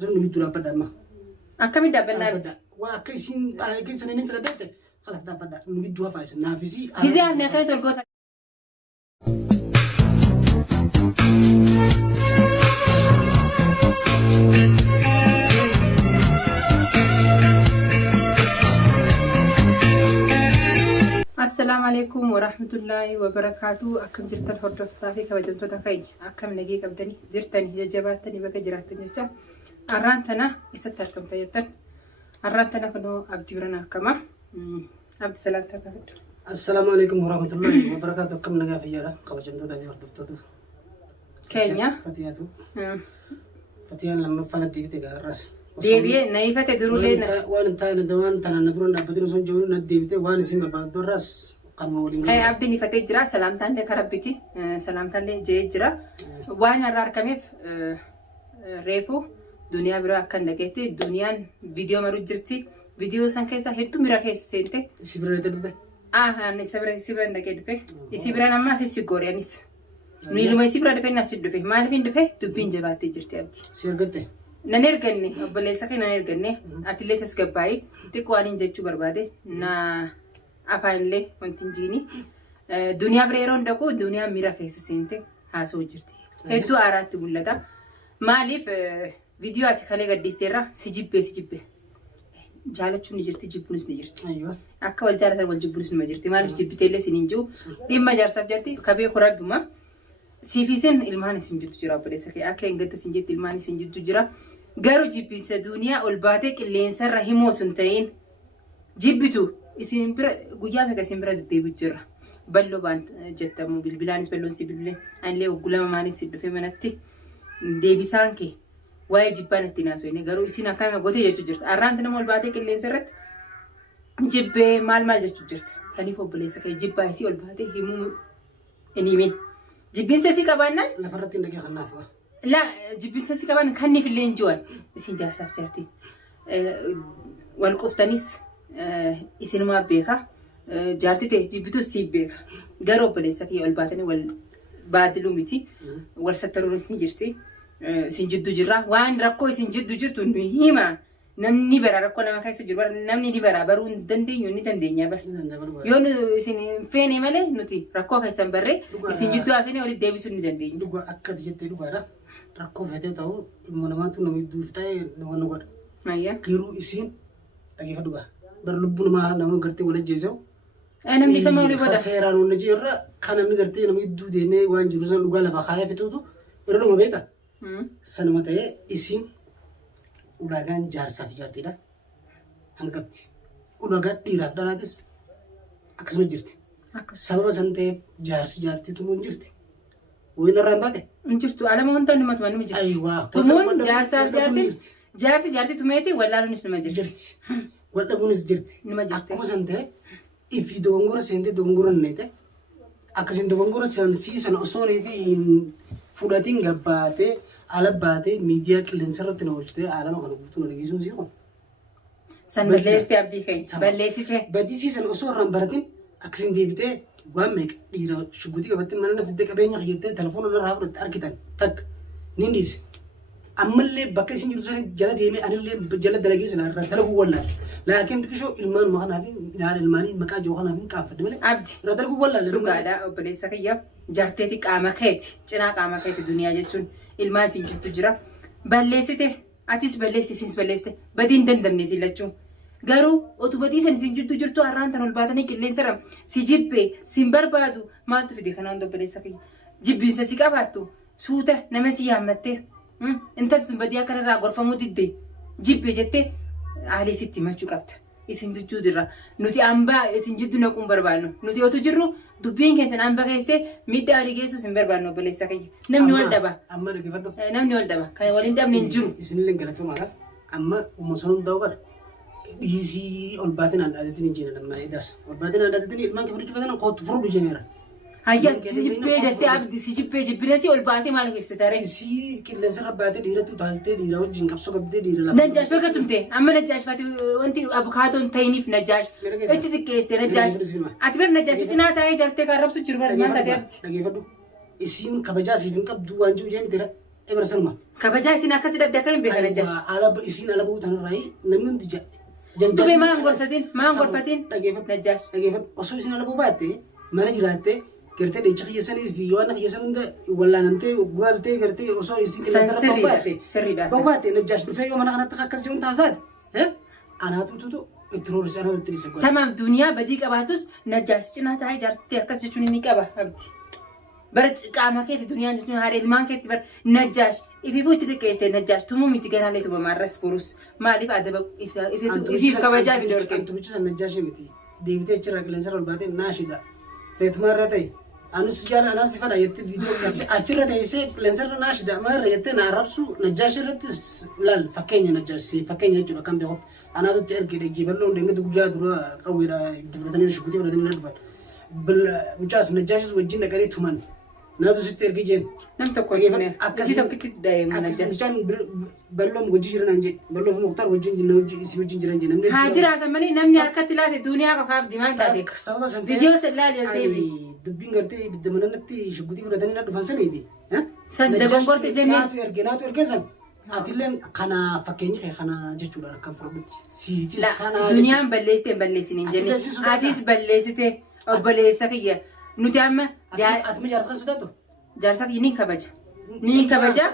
زين نقول دابا دما أكمل دابا نابت وكيسين كيسين نفلا دابا خلاص دابا نقول دوا فايس نافسي جزء من أكيد القطة السلام عليكم ورحمة الله وبركاته. أكم جرتن هردوف صافي كوجمتو تكاي أكم نجيك أبدني جرتني ججباتني بقى جراتني جتا أرانتنا يستركم تيتن أرانتنا كنو أبدي برنا كما عبد السلام تكاي. السلام عليكم ورحمة الله وبركاته. كم نجا في يلا كوجمتو تبي هردوف تدو كينيا فتياتو فتيان لما فلت دي بتجا الراس ديبي نايفة تدرولين وانت دوان تنا ندرون بدرو سنجون نديبته وان سيم بعد الراس قرمو ولين هاي عبدني فتجرا سلام تاني كربتي سلام تاني جيجرا وانا راركميف ريفو دنيا برا كان لقيتي دنيا فيديو مرجرتي فيديو سان كيسا هتو ميرا كيس سنتي سيبرا تبدا أنا سيبرا نكيد فيه سيبرا نما سيسيغوريانيس نيلو ما سيبرا دفه ناس دفه ما دفين دفه تبين جباتي جرتي أبدي سيرغتي ننرجعني بلسكي ننرجعني أتلي تسكباي تكوانين جتشو بربادي نا أفعل لي وانتجيني دنيا بريرون دكو دنيا ميرا كيس سنتي هاسو جرتي هتو أرات بولدا مالي في فيديو أتخلي قد يستيرا سجيبه جالتشو نجرتي جيبونس نجرتي ايوه أكا والجالة والجيبونس نجرتي مالي جيبتي لي سنينجو إما جارسف جرتي كبي خراب ما سيفيسن الماني سنجد تجرا بلسكي أكا إنجت سنجد الماني سنجد تجرا قارو جيبيس دنيا والباتك اللي إنسان رحمو تنتين جيبتو اسم برا قجامك اسم برا زدي بجرا بلو بانت جتامو بالبلانس بلون سي بالبلان أن ليه وقلما ماني سيدو في مناتي ديبسانكي واي جيبان التناسو يعني قارو اسينا كان قوتي جتو جرت أرانتنا مول باتك اللي إنسان جيبه مال جتو جرت سنيفو بلسكي جيبا اسي والباتك همو انيمين جيبين سيسي كبانا لا فرت انك خنافه لا جيبين سيسي كبانا كاني في اللين جوان اسين جالسة جرتي والقفتانيس اسين ما بيكا جارتي تي جيبتو سيب بيكا غارو بلسكي والباتني والبادلو ميتي والسترون اسني جرتي اسين جدو جرا وان ركو اسين جدو جرتو نهيما namni bara rakko nama kaisa jiru namni di bara baru dandeenyu ni dandeenya bar yoon isin feene male nuti rakko kaisa barre isin jiddu asine oli deebisu ni dandeenyu duga akka jette dugaadha rakko fete ta'u ilmo namaatu namni duuftay nama god ayya kiru isin dhageeffa duga bar lubbu nama gartee wala jeesau namni fama oli boda seeraan onna jirra kan namni gartee namni duudeene waan jiru san duga lafa kaaya fitutu irra dhuma beeta sanuma ta'e isin ulagaan jaarsaaf jaartidha hangabti ulagaan dhiiraaf dhalaatis akkasuma jirti sababa san ta'eef jaartii tumuun jirti wayin irraan baate jirtu alama wanta nima tuman nima jirti aywa tumuun jaarsaaf jaartii tumeeti wallaaluunis nima jirti wadhabuunis jirti nima jirti akkuma san ta'e ifi dogongora seente dogongora neete akkasin dogongora san siisan osoonii fi fudhatiin gabbaatee على بعدي ميديا كلن سرت نوجته عالم خلوا بتونا لقيسون زيهم. سن بلستي أبدي خين بلستي. بدي سيسن أصور رمبرتين أكسين ديبته قامك يرا شو قدي قبتين مرنا في الدك بيني خيطة تلفون ولا رافر أركيتان تك نينديس أما اللي بكيسين يروسون جلد يمي أنا اللي بجلد دلقيس أنا ردله هو ولا لكن تكشو المال ما خنا فين نار الماني مكان جو خنا فين كافر دمله أبدي ردله هو ولا لقادا بلسة كيا جرتك أمخيت جناك أمخيت الدنيا جتون ilmaan sin jirtu jira balleessite atis balleessite sins balleessite badiin dandamne silachuun garuu otu badii san sin jirtu arraantan ol baatanii qilleensa ram si jibbe sin barbaadu maaltu fide kana hunda balleessa kiyya jibbinsa si qabaattu suuta nama si yaammattee intalli badii akkanarraa gorfamuu didde jibbe jettee haalii sitti himachuu qabda isin jechuu dirra nuti ambaa isin jiddu naquun barbaannu nuti otu jirru dubbiin keessan amba keessee midda alii geessu sin barbaannu balleessa kiyya namni wal daba amma dhaggeeffadhu namni wal daba kan waliin dhabne hin jiru isinillee galatoomara amma uummasoon ta'uu bara dhiisii ol baatiin aadaatiin hin jeenan amma eedaas ol baatiin aadaatiin ilmaan kee fudhachuu fedhan kootu furuu jeneera hayya sijibbee jettee abdi sijibbee jibbinesi ol baatee maal ibsitare si qilleensa irra baatee dhiiratu utaaltee dhiira wajjin qabsoo qabdee dhiira lafa najjaash bakka tumte amma najjaash fati wanti abukaatoon ta'iniif najjaash itti xiqqeeste najjaash ati bar najjaash cinaa taa'ee jartee kan rabsu jiru bar maal taatee abdi dhaggeeffadhu isiin kabajaa siif hin qabdu waan jiru jee mitira Emerson Kabajaa isin akkas hidhabde akka hin beekan Najjaash. ala isin ala buutan irraa namni hundi Dubee maan gorfatiin Najjaash. dhageeffadhu osoo isin ala bubaatte mana jiraatte gartee dheecha kiyyasanis fi yoo ana kiyyasan hunda wallaanamtee guraaltee gartee osoo isin bubaatte Najjaash dhufee yoo mana kanatti akkas jiruun taataate anaatutu itti roorisa anaatu itti dhisa godha. Tamaam duniyaa badii qabaatus Najjaash cinaa taa'ee jaartee akkas jechuun ni qaba abdi. Bara qaama keetti duniyaan jechuun haadha ilmaan keetti bara Najjaash ififuu itti xiqqeessee Najjaash tumuu miti ganaalee tuba maarras borus maaliif adaba ifiif kabajaa fi dorqee. Antumichi san Najjaash miti deebitee achirraa qilleensa ol baatee naashidha feetumaa irra ta'e anus jaala anaan si fadha jettee viidiyoo achirra teessee qilleensa irra naashidha maarra jettee na arrabsu Najjaash irrattis laal fakkeenya Najjaash fakkeenya jechuudha kan beeku anaatutti ergee dhagee bal'oon deengatu guyyaa dura qawweedha itti fudhatanii shukutii fudhatanii dhufan. Mucaas Najjaashis wajjin dhaqanii tuman. Naatu sitti ergi jeen. Nam tokko jenne akkasii tokkitti daa'ima Najjaash. Mucaan bal'oom wajjin jiran anje bal'oof Mukhtaar wajjin jiran je namni. Haa jiraatan malee namni harkatti laate duniyaa qofaaf diimaan taate. Sababa san ta'e. Viidiyoo sallaan yoo ta'e. Dubbiin gartee ibidda manatti shukutii fudhatanii na dhufan saniifi. San dogongorte jennee. Naatu ergee san. Atilleen kana fakkeenyi kee kana jechuudha akkam fudhadhutti. Siifis kana. Duniyaan balleessitee balleessiniin jenne. Atis balleessitee obboleessa kiyya. Nuti amma Atma jaarsa sodaatu. jaarsa kiyya ni kabaja. Ni kabaja.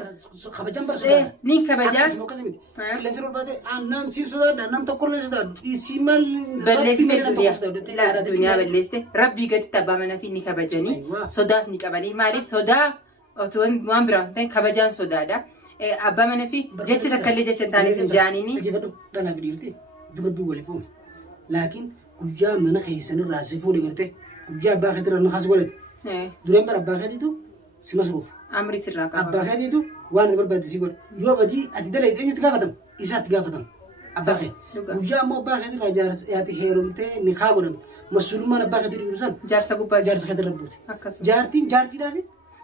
Kabajaan barsuudha. Ni kabaja. Qilleensa ol baatee nam si sodaadha nam tokko illee sodaadhu. Isi mal balleessitee duniyaa balleessitee rabbii gadi tabbaa mana fi ni kabajanii sodaas ni qabanii maaliif sodaa otoo waan biraa ta'e kabajaan sodaadha. Abbaa mana fi jecha takkallee jecha hin taane sin jaaniini. Dhaggeeffadhu dhalaa fi dhiirti durabbii walii fuune. Laakiin guyyaa mana keessanirraa si fuudhe gartee guyyaa abbaa keetirraa nu kaas godhate. Dureen bara abbaa keetiitu si masruuf. Amri sirraa qaba. Abbaa keetiitu waan ati barbaadde si godha. Yoo badii ati dalayte eenyutti gaafatamu? Isaatti gaafatamu. Abbaa kee. Guyyaa ammoo abbaa keetirraa jaarsi heerumtee ni kaa godhamte. Mas'uulummaan abbaa keetirra jiru san Jaarsa gubbaa jaarsa keetirra buute. akkasuma. Jaartiin jaartiidhaas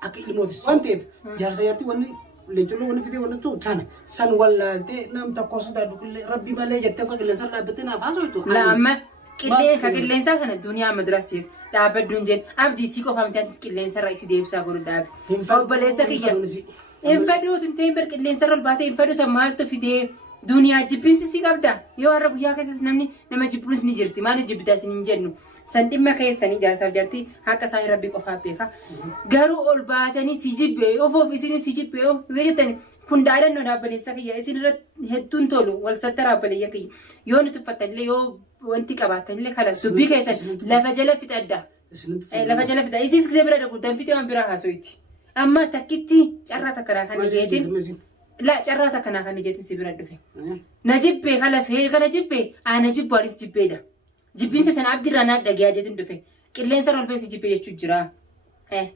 akka ilmootis. Waan ta'eef jaarsa jaartii wanni leencoloo wanni fidee wanni ta'u tana san wallaaltee nam tokko sodaadhu rabbi malee jettee akka qilleensa dhaabbattee naaf haasoftu. Lama qilleensa kana duniyaa madras jeet dhaabbadduun jeen abdii si qofa mitaatis qilleensa irraa isi deebisaa godhu dhaabe. Obboleessa kiyya. Hin fedhuutu hin ta'in bar qilleensa irra ol baatee hin fedhu san maaltu fidee duniyaa jibbinsi si qabda. Yoo har'a guyyaa keessas namni nama jibbuunis ni jirti maaliif jibbitaa isin hin jennu. San dhimma keessanii jaarsaaf jaartii haqa isaanii rabbii qofaaf beeka. Garuu ol baatanii si jibbee ofoof isin si jibbee of jettanii kun dhaadannoo dhaabbileessa kiyya isin irratti hedduun tolu wal sattaraa dhaabbileeyya kiyya. Yoo nuti uffattanillee yoo wanti qabaatanillee kanas dubbii keessan lafa jala fixadda. Lafa jala fixadda isis gizee bira dhagu danfitee waan biraa haasoyti. Amma takkitti carraa takkanaa kan jeetin la carraa takkanaa kan jeetin si bira dhufe. Na jibbee kalas kana jibbee ana jibbu anis jibbeedha. Jibbinsa sana abdirraa naa dhagayaa jeetin dhufe. Qilleensa ol beesi jibbee jechuu jira.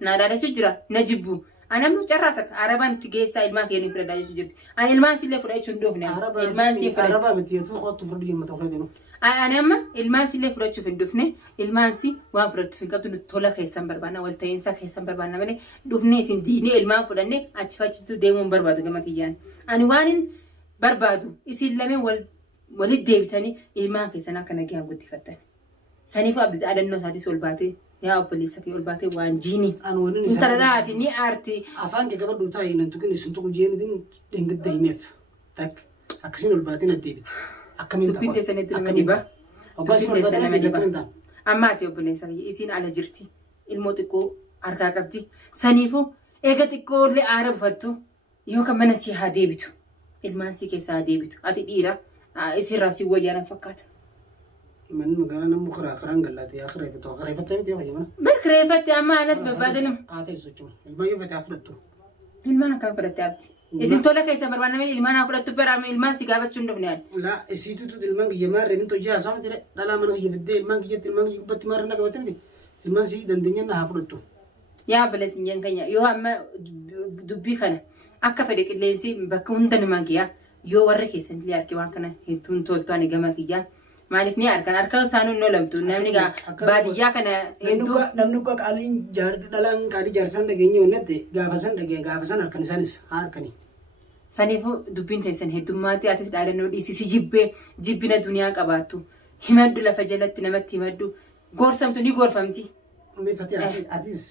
Naa dhaadachuu jira na jibbu. Anammoo carraa takka arabaan itti geessaa ilmaan keenya fudhadhaa jechuu jirti. Ani ilmaan sillee fudhachuu hin dhufne. Ilmaan si fudhachuu. Arabaa miti yetuu kootu fudhadhu jemma ta'uu keetiin. Ani amma ilmaan sillee fudhachuuf hin dhufne ilmaan si waan fudhachuuf hin qabdu tola keessan barbaanna wal ta'iinsa keessan barbaanna malee dhufne isin diinee ilmaan fudhanne achi fachitu deemuun barbaadu gama kiyyaan. Ani waan hin barbaadu isin lameen walitti deebitanii ilmaan keessan akka nagaan guddifattan. Saniif abdii dhaadannoo isaatis ol baatee yaa obboleessa kee ol baatee waan jiini. Intala dhaati ni aarti. Afaan kee qabadhu taa'ee nan tuqin isin tuqu jeenitiin dhengidda himeef. Takka akkasiin ol baatee na deebite. Akkamiin ta'a? Dubbiin teessan hedduu nama dhiba. Dubbiin teessan nama dhiba. Amma ati obboleessa kee isiin ala jirti. Ilmoo xiqqoo harkaa qabdi. Saniifuu eega xiqqoo illee aara buufattu yookaan mana si haa deebitu. Ilmaan si keessaa haa deebitu. Ati dhiira isirraa si wayyaana fakkaata. Manni magaalaa namni karaan gallaatee yaa kireeffattee miti fayyama. Bar kireeffatte amma alatti barbaadanu. Haa ta'e sochooma. Ilmaan yoo fedhaa fudhattu. Ilmaan akkam fudhatte abdi. Isin tola keessa barbaadame ilmaan haa fudhattu baraame ilmaan si gaafachuu hin dhufne. La isiitutu ilmaan kiyya maarree min tojjaa haasawaa miti dhalaa mana kiyya fiddee ilmaan kiyyatti ilmaan kiyya gubbatti maarree na qabatte miti. Ilmaan si dandeenya haa fudhattu. Yaa balees hin keenya yoo amma dubbii kana akka fedhe qilleensi bakka hunda namaa giyyaa yoo warra keessan illee arge waan kana hedduun toltu ani gama kiyyaa. Maaliif ni argan harka isaanii nu lamtu namni baadiyyaa kana hedduu namni akka qaaliin dhalaan qaalii jaarsaan dhageenye onnette gaafasan dhageen gaafasan harkan isaanis haa harkanii. Saniifuu dubbiin teessan heddummaatti atis dhaadannoo dhiisisi jibbee jibbina duniyaa qabaattu himaddu lafa jalatti namatti himaddu gorsamtu ni gorfamti. Meeffatee atis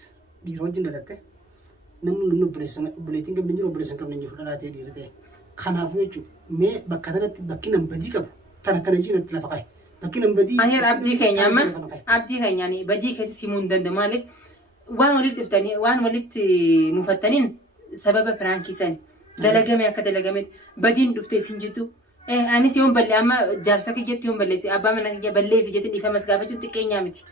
dhiira wajjin dhalatte namni obboleettiin qabni jiru obboleessan qabni jiru dhalaatee dhiira ta'e. Kanaafuu jechuudha mee bakka kanatti bakki nama badii qabu tana jiinatti lafa qabe. Bakki nama badii. Ani abdii keenya amma abdii keenyaan badii keessa simuu hin danda'u maaliif waan walitti dhuftanii waan walitti mufattaniin sababa piraankiisan dalagame akka dalagame badiin dhuftee isin jirtu. Anis yoon balle amma jaarsa kiyyaatti yoon balleesse abbaa mana kiyya balleesse jettee dhiifamas gaafachuun xiqqeenyaa miti.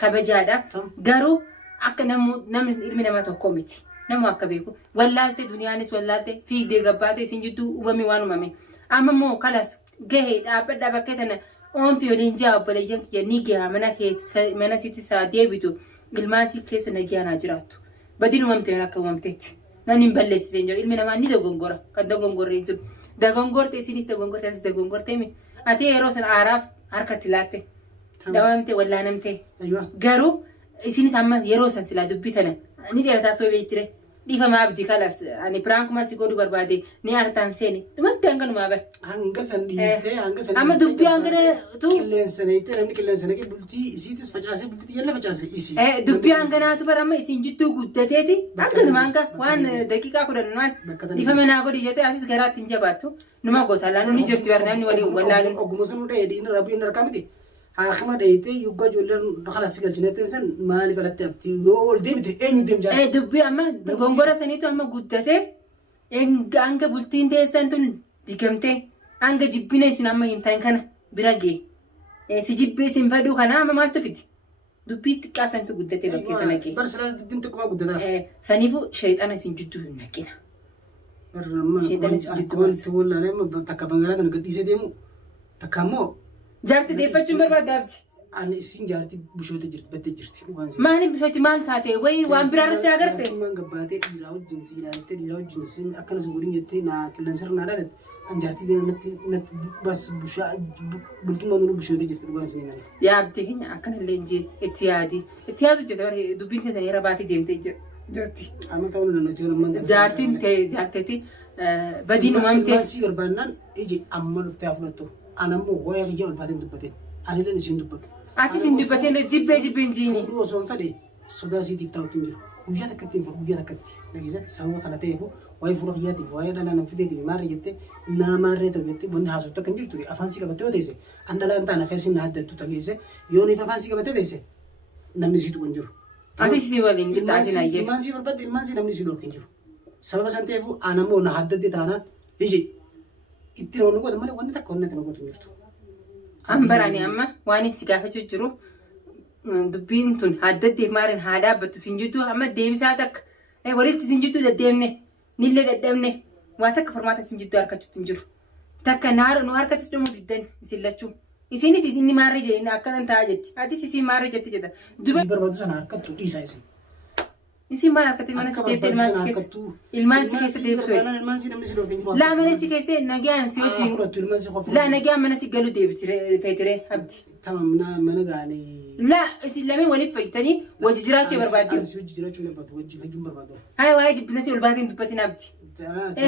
Kabajaadhaaf garuu akka namni ilmi namaa tokko miti. Namu akka beeku wallaalte duniyaanis wallaalte fiigdee gabbaate isin jirtu uumame waan uumame. Amma immoo kalas gahee dhaabbadhaa bakkee tana oonfi waliin jaa obboleeyyan kiyya ni gahaa mana sitti isaa deebitu ilmaan si keessa nagiyaan haa jiraattu. Badiin uumamte akka uumamteetti. Namni hin balleessine jiru ilmi namaa ni dogongora kan dogongorree jiru. Dogongorte isinis dogongorte asis dogongorte mi ati yeroo san aaraaf harkatti laatte dawamte wallaanamte garuu isinis amma yeroo san silaa dubbitana ni dheerataa soo beektire dhiifama abdii kalas ani piraankumaa si godhu barbaade ni artaan seeni dhumatti hanganumaa bar hanga san dhiiftee hanga san amma dubbii hangana tu qilleensa neettee namni qilleensa neeqee bultii isiitis facaasee bultii yalla facaasee isii dubbii hanganaatu bar amma isin jittuu guddateeti hanganuma hanga waan daqiiqaa kudhan waan dhiifama naa godhi jettee asis garaatti hin jabaattu numa goota laanu ni jirti bar namni waliin wallaaluun ogguma sun dha'ee dhiinni rabbiin harkaa miti haakima dhayitee yoggaa ijoolleen kalas galchinettee san maaliif alatti hafti yoo ol deebite eenyu deemjaa dubbii amma gongora saniitu amma guddate hanga bultiin teessan tun digamte hanga jibbina isin amma hin ta'in kana bira gee si jibbee isin faduu kana amma maaltu fiti dubbii xiqqaa santu guddate bakkee kana gee barsiisaa dubbiin xiqqaa guddataa saniifu sheexana isin jidduu hin naqina sheexana isin jidduu wanti wallaalee takka bangalaa kana gadhiisee deemu takka ammoo jaarti deeffachuun barbaadaabdi. Ani isin jaarti bishoota jirti baddee jirti. Maaliif bishooti maal taate wayi waan biraa irratti agarte? Waan gabbaatee dhiiraa wajjin si ilaaltee dhiiraa wajjin sin akkanas godhin jettee naa qilleensarra naa dhaadate an jaartii deema natti bas bushaa bultummaa nunu bishoota jirti dhugaan isin ilaalle. Yaabdee keenya akkanallee hin jeen itti yaadi. Itti yaadu jette dubbiin keessan yeroo baatee deemtee jirti. Amma ta'uu danda'u namni. Jaartiin jaarteeti badiin uumamtee. Ilmaasii barbaannaan iji amma dhuftee fudhattu. Anammoo waa'ee kiyya ol baatee dubbate. Ani illee isin dubbatu. Ati isin dubbatee jibbee jibbeen jiini. Fuudhuu osoo hin fedhe sodaa siitiif ta'utti hin jiru. Guyyaa takkatti hin fuudhu guyyaa takkatti. Dhageessa sababa kana ta'eef waa'ee fuudha kiyyaatiif waa'ee dhalaa nama fideetiif maarree jettee naa maarree ta'u jettee wanni haasoftu akka hin jirtu afaan si qabattee yoo teesse an dhalaan taana feesiin na addattu dhageesse yoo niif afaan si qabattee teesse namni siitu hin jiru. Ati si waliin qixxaatiin ayyee. Ilmaan si barbaadde ilmaan si namni si dhorku hin jiru. Sababa san ta'eef anammoo na haddadde taanaan ije itti na godhu malee wanni takka wanni itti na godhu hin jirtu. Ambarani amma waan itti gaafachuu jiru dubbiin tun haddaddeef maaliin haa dhaabbattu sin jirtu amma deebisaa takka walitti sin jirtu deddeemne nillee dadhabne waa takka formaata sin jirtu harkachuutti hin jiru. Takka nu harkattis dhumuu diddan isin lachuu. Isinis inni maarree jedhanii akkanan ta'a jetti. Atis isin maarree jetti jedha. Barbaadu sana harkattu dhiisaa isin. Isin maal harkatti mana si deebite ilmaan si keessa deebisu. Ilmaan si namni si dhorku hin jiru. Laa mana si keessa nagaan si wajjin. Laa nagaan mana si galu deebitire feetiree abdi. Tamam mana gaanii. Laa isin lameen waliif fayyitanii wajji jiraachuu barbaaddu. Wajji jiraachuu barbaadu wajji fayyuun barbaadu. Haa waa'ee jibbina si ol baatiin dubbatiin abdi.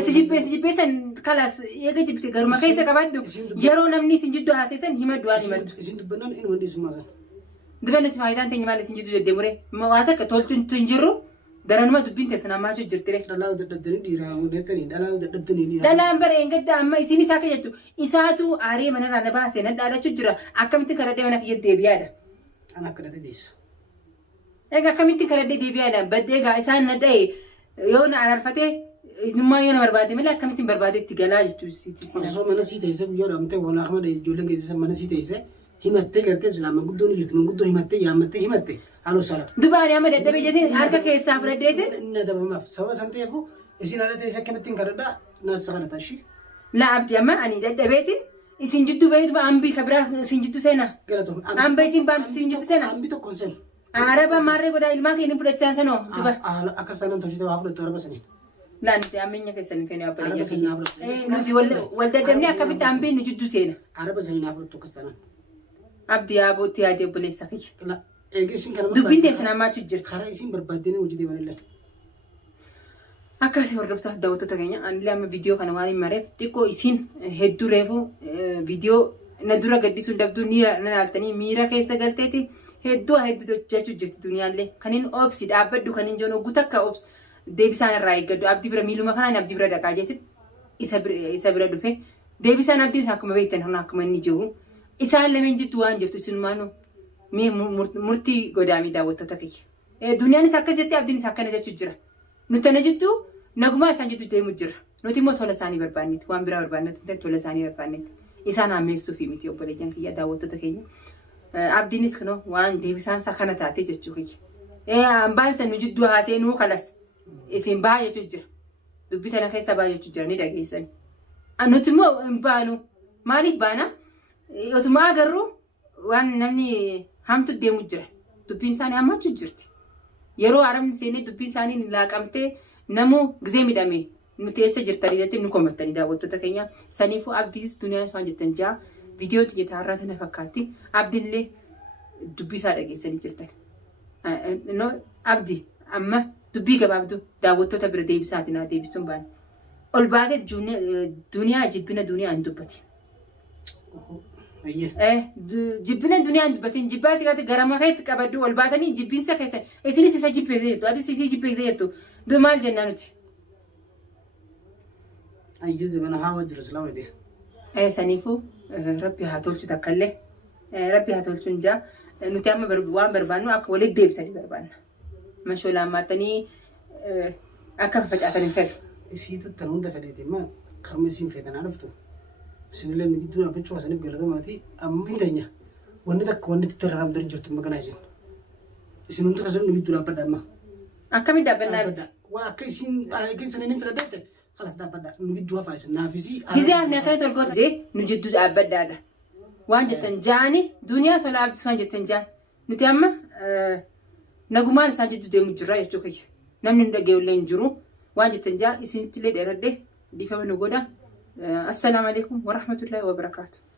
Si jibbee san kalas eega jibbite garuma keessa qabaaddu yeroo namni isin jidduu haaseessan himaddu waan himaddu. Isin dubbannaan inni wanti isin maasan. Dubbannatti faayidaan teenya maal isin jidduu deddeemure waa takka tolchuun hin jirru. Daranuma dubbiin teessan ammaa jiru jirtire. Dhalaa dadhabdanii dhiiraa hojjetanii dhalaa dadhabdanii dhiiraa. Dhalaan bara eeggadda amma isin isaa akka jettu isaatu aaree manarraa na baasee na dhaadachuu jira akkamitti kadhadhee mana kiyya deebi'aadha. Ana akka dhate deessa. Egaa akkamitti kadhadhee deebi'aadha badde egaa isaan na dha'e yoo na araarfatee isinummaa yoo na barbaade malee akkamitti barbaade itti galaa jechuudha. Osoo mana sii teessee guyyaa dhaamtee walaa kama ijoolleen keessatti mana sii teessee himattee gartee silaa manguddoon jirti manguddoo himattee yaammattee himattee haaloo sala. Dubaanii amma dadhabee jetiin harka keessaa fudhadheetiin. Inni dabamaaf sababa san ta'eefu isin haala teessee akkamittiin kadhadhaa naasa kadhata ishii. Laa abdii amma ani dadhabeetiin isin jidduu baheetu ambii kabiraa isin jidduu seenaa. Galatoom. Ambee isin baantu isin jidduu seenaa. Ambii tokkoon seenu. Araba maarree godaa ilmaan keenya fudhachisaan sanoo duba. Akka sanaan tolchite waa fudhattu araba sanii. Laanti ammeenya keessan fene abbalee. Nuti wal daddabnee akkamitti ambeen nu jidduu seena. Araba sanii naaf fudhattu akka sanaan. Abdii yaabootti yaadee obboleessa kiyya. Eegisiin kana dubbiin teessan ammaachuu jirti. Karaa isiin barbaaddanii hojii deemanillee. Akkasii hordoftaaf daawwattoota keenya anillee amma viidiyoo kana waan hin mareef xiqqoo isiin hedduu reefu viidiyoo na dura gaddisuun dabduu ni naaltanii miira keessa galteeti hedduu jechuu jirti duniyaallee kan hin obsi dhaabbaddu kan hin joon oguu takka obsi deebisaan irraa eeggadhu abdii bira miiluma kanaan abdii bira dhaqaa jeetti isa bira dhufe deebisaan abdii isaa akkuma beektan akkuma inni jiru isaan lameen jettu waan jirtu isinmaanu mee murtii godaamii daawwattoota kiyya duniyaanis akka jettee abdiinis akkana jechuu jira nuti ana jettu nagumaa isaan jettu deemu jira nuti immoo tola isaanii barbaannetti waan biraa barbaannetti tola isaanii barbaannetti isaan hammeessuu fi miti obboleeyyan kiyya daawwattoota keenya abdiinis kunoo waan deebisaan isaa kana taatee jechuu kiyya hambaan isa nu jidduu haasee nuu kalas isin baay'ee jechuu jira dubbii tana keessa baay'ee jechuu jira ni dhageessan nuti immoo hin baanu maaliif baana otuma agarru waan namni hamtu deemu jira dubbiin isaanii hammachuu jirti yeroo arabni seenee dubbiin isaanii laaqamtee namuu gizee midhame nuti eessa jirtanii jettee nu komattanii daawwattoota keenya saniifuu abdiis duniyaan isaan jettan jaa viidiyoo xiyyeetaa irraa tana fakkaatti abdiillee dubbii isaa dhageessanii jirtan abdi amma dubbii gabaabduu daawwattoota bira deebisaatiin haa deebisuun baane ol baatee duniyaa jibbina duniyaa hin dubbate. Jibbina duniyaa hin dubbatiin jibbaa sigaatti garama keetti qabaddu ol baatanii jibbinsa keessan isinis isa jibbeessee jettu atis isii jibbeessee jettu maal jennaa nuti. Ayyizi mana haa wajjiru silaa wayitee. Saniifuu rabbi haa tolchu takkallee rabbi haa tolchuun jaa nuti amma waan barbaannu akka walitti deebitanii barbaanna. Mashoo laammaattanii akka facaatan hin fedhu. Isiitu tan hunda fedheeti immoo karma isiin feetanaa dhuftu. Isinillee ni gidduu dhaabbachuu haasaniif galatamaati amma hin ganya. Wanni takka wanni itti tarraramtanii jirtu maganaa isin. Isin hundi kasanii nu gidduu dhaabbadha amma. Akkamiin dhaabbannaa biti? Waa akka isiin keessan inni fedhadha kalas dhaabbadha nu gidduu hafaa isin naafisii. Gizee hafni akkanii tolgoota jee nu jidduu dhaabbadhaadha. Waan jettan jaani duniyaa sola abdii waan jettan jaan nuti amma nagumaan isaan jidduu deemu jirra jechuu kiyya. Namni nu dhaggeeffullee hin jiru waan jettan jaa isinittillee dheeradhee dhiifama nu godha. Assalamu alaikum wa rahmatullahi wa barakatuh.